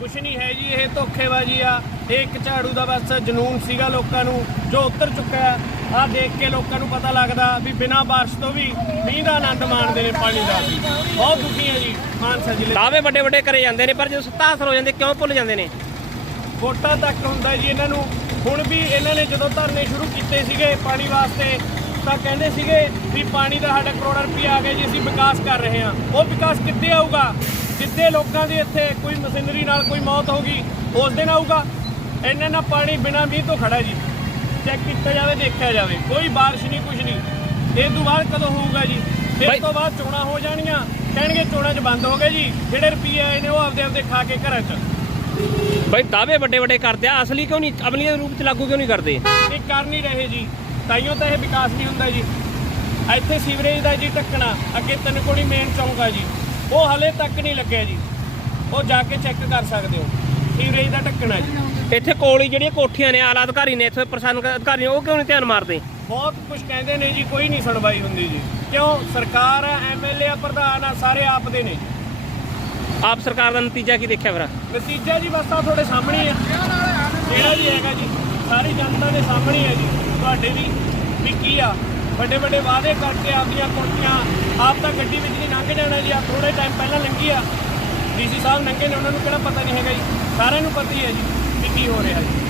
ਕੁਛ ਨਹੀਂ ਹੈ ਜੀ ਇਹ ਧੋਖੇਬਾਜ਼ੀ ਆ। ਇਹ ਇੱਕ ਝਾੜੂ ਦਾ ਬਸ ਜਨੂਨ ਸੀਗਾ ਲੋਕਾਂ ਨੂੰ ਜੋ ਉਤਰ ਚੁੱਕਾ ਆ ਦੇਖ ਕੇ ਲੋਕਾਂ ਨੂੰ ਪਤਾ ਲੱਗਦਾ ਵੀ ਬਿਨਾਂ ਬਾਰਿਸ਼ ਤੋਂ ਵੀ ਮੀਂਹ ਦਾ ਆਨੰਦ ਮਾਣਦੇ ਨੇ ਪਾਣੀ ਦਾ। ਬਹੁਤ ਦੁਖੀ ਹੈ ਜੀ ਮਾਨਸਾ ਜ਼ਿਲ੍ਹੇ ਦਾਅਵੇ ਵੱਡੇ ਵੱਡੇ ਕਰੇ ਜਾਂਦੇ ਨੇ ਪਰ ਜਦੋਂ ਸੱਤਾ ਹਾਸਲ ਹੋ ਜਾਂਦੇ ਕਿਉਂ ਭੁੱਲ ਜਾਂਦੇ ਨੇ? ਵੋਟਾਂ ਤੱਕ ਹੁੰਦਾ ਜੀ ਇਹਨਾਂ ਨੂੰ। ਹੁਣ ਵੀ ਇਹਨਾਂ ਨੇ ਜਦੋਂ ਧਰਨੇ ਸ਼ੁਰੂ ਕੀਤੇ ਸੀਗੇ ਪਾਣੀ ਵਾਸਤੇ ਤਾਂ ਕਹਿੰਦੇ ਸੀਗੇ ਵੀ ਪਾਣੀ ਦਾ ਸਾਡਾ ਕਰੋੜ ਰੁਪਏ ਆ ਗਏ ਜੀ ਅਸੀਂ ਵਿਕਾਸ ਕਰ ਰਹੇ ਹਾਂ। ਉਹ ਵਿਕਾਸ ਕਿੱਥੇ ਆਊਗਾ? ਜਿੱਦੇ ਲੋਕਾਂ ਦੀ ਇੱਥੇ ਕੋਈ ਮਸ਼ੀਨਰੀ ਨਾਲ ਕੋਈ ਮੌਤ ਹੋ ਗਈ ਉਸ ਦਿਨ ਆਊਗਾ। ਇੰਨਾ ਨਾ ਪਾਣੀ ਬਿਨਾ ਮੀਂਹ ਤੋਂ ਖੜਾ ਜੀ। ਚੈੱਕ ਕੀਤਾ ਜਾਵੇ ਦੇਖਿਆ ਜਾਵੇ। ਕੋਈ ਬਾਰਿਸ਼ ਨਹੀਂ ਕੁਝ ਨਹੀਂ। ਇਹ ਤੋਂ ਬਾਅਦ ਕਦੋਂ ਹੋਊਗਾ ਜੀ? ਇਸ ਤੋਂ ਬਾਅਦ ਚੋਣਾਂ ਹੋ ਜਾਣੀਆਂ। ਕਹਿਣਗੇ ਚੋਣਾਂ 'ਚ ਬੰਦ ਹੋ ਗਏ ਜੀ। ਜਿਹੜੇ ਰੁਪਏ ਆਏ ਨੇ ਉਹ ਆਪਦੇ ਆਪਦੇ ਖਾ ਕੇ ਘਰਾਂ 'ਚ। ਬਈ ਦਾਅਵੇ ਵੱਡੇ ਵੱਡੇ ਕਰਦੇ ਆ। ਅਸਲੀ ਕਿਉਂ ਨਹੀਂ ਅਮਲੀ ਰੂਪ ਚ ਲਾਗੂ ਕਿਉਂ ਨਹੀਂ ਕਰਦੇ? ਇਹ ਕਰ ਨਹੀਂ ਰਹੇ ਜੀ। ਤਾਈਓ ਤਾਂ ਇਹ ਵਿਕਾਸ ਨਹੀਂ ਹੁੰਦਾ ਜੀ। ਇੱਥੇ ਸੀਵਰੇਜ ਦਾ ਜੀ ਟੱਕਣਾ ਅੱਗੇ ਤਨਕੋਣੀ ਮੇਨ ਚੌਂਕ ਆ ਜੀ। ਉਹ ਹਲੇ ਤੱਕ ਨਹੀਂ ਲੱਗਿਆ ਜੀ। ਉਹ ਜਾ ਕੇ ਚੈੱਕ ਕਰ ਸਕਦੇ ਹੋ। ਸੀਵਰੇਜ ਦਾ ਟੱਕਣਾ ਜੀ। ਇੱਥੇ ਕੋਲ ਹੀ ਜਿਹੜੀਆਂ ਕੋਠੀਆਂ ਨੇ ਆਲਾ ਅਧਿਕਾਰੀ ਨੇ ਇੱਥੇ ਪ੍ਰਸ਼ਾਸਨ ਅਧਿਕਾਰੀ ਉਹ ਕਿਉਂ ਨਹੀਂ ਧਿਆਨ ਮਾਰਦੇ? ਬਹੁਤ ਕੁਝ ਕਹਿੰਦੇ ਨੇ ਜੀ ਕੋਈ ਨਹੀਂ ਸੁਣਵਾਈ ਹੁੰਦੀ ਜੀ। ਕਿਉਂ? ਸਰਕਾਰ ਆ ਐਮਐਲਏ ਆ ਪ੍ਰਧਾਨ ਆ ਸਾਰੇ ਆਪ ਦੇ ਨੇ ਜੀ। ਆਪ ਸਰਕਾਰ ਦਾ ਨਤੀਜਾ ਕੀ ਦੇਖਿਆ ਫਿਰ? ਨਤੀਜਾ ਜੀ ਬਸ ਆ ਤੁਹਾਡੇ ਸਾਹਮਣੇ ਹੀ ਆ। ਜਿਹੜਾ ਜੀ ਹੈਗਾ ਜੀ ਸਾਰੀ ਜਨਤਾ ਦੇ ਸਾਹਮਣੇ ਹੈ ਜੀ। ਤੁਹਾਡੇ ਵੀ ਵੀ ਕੀ ਆ? ਵੱਡੇ ਵੱਡੇ ਵਾਅਦੇ ਕਰਕੇ ਆਪਦੀਆਂ ਕੁਰਸੀਆਂ ਆਪ ਤਾਂ ਗੱਡੀ ਵਿੱਚ ਨਹੀਂ ਲੰਘ ਜਾਣਾ ਜੀ ਆ ਥੋੜੇ ਟਾਈਮ ਪਹਿਲਾਂ ਲੰਘੀ ਆ। ਡੀਸੀ ਸਾਹਿਬ ਲੰਘੇ ਨੇ, ਉਹਨਾਂ ਨੂੰ ਕਿਹੜਾ ਪਤਾ ਨਹੀਂ ਹੈਗਾ ਜੀ, ਸਾਰਿਆਂ ਨੂੰ ਪਤਾ ਹੀ ਹੈ ਜੀ ਵੀ ਕੀ ਹੋ ਰਿਹਾ ਜੀ।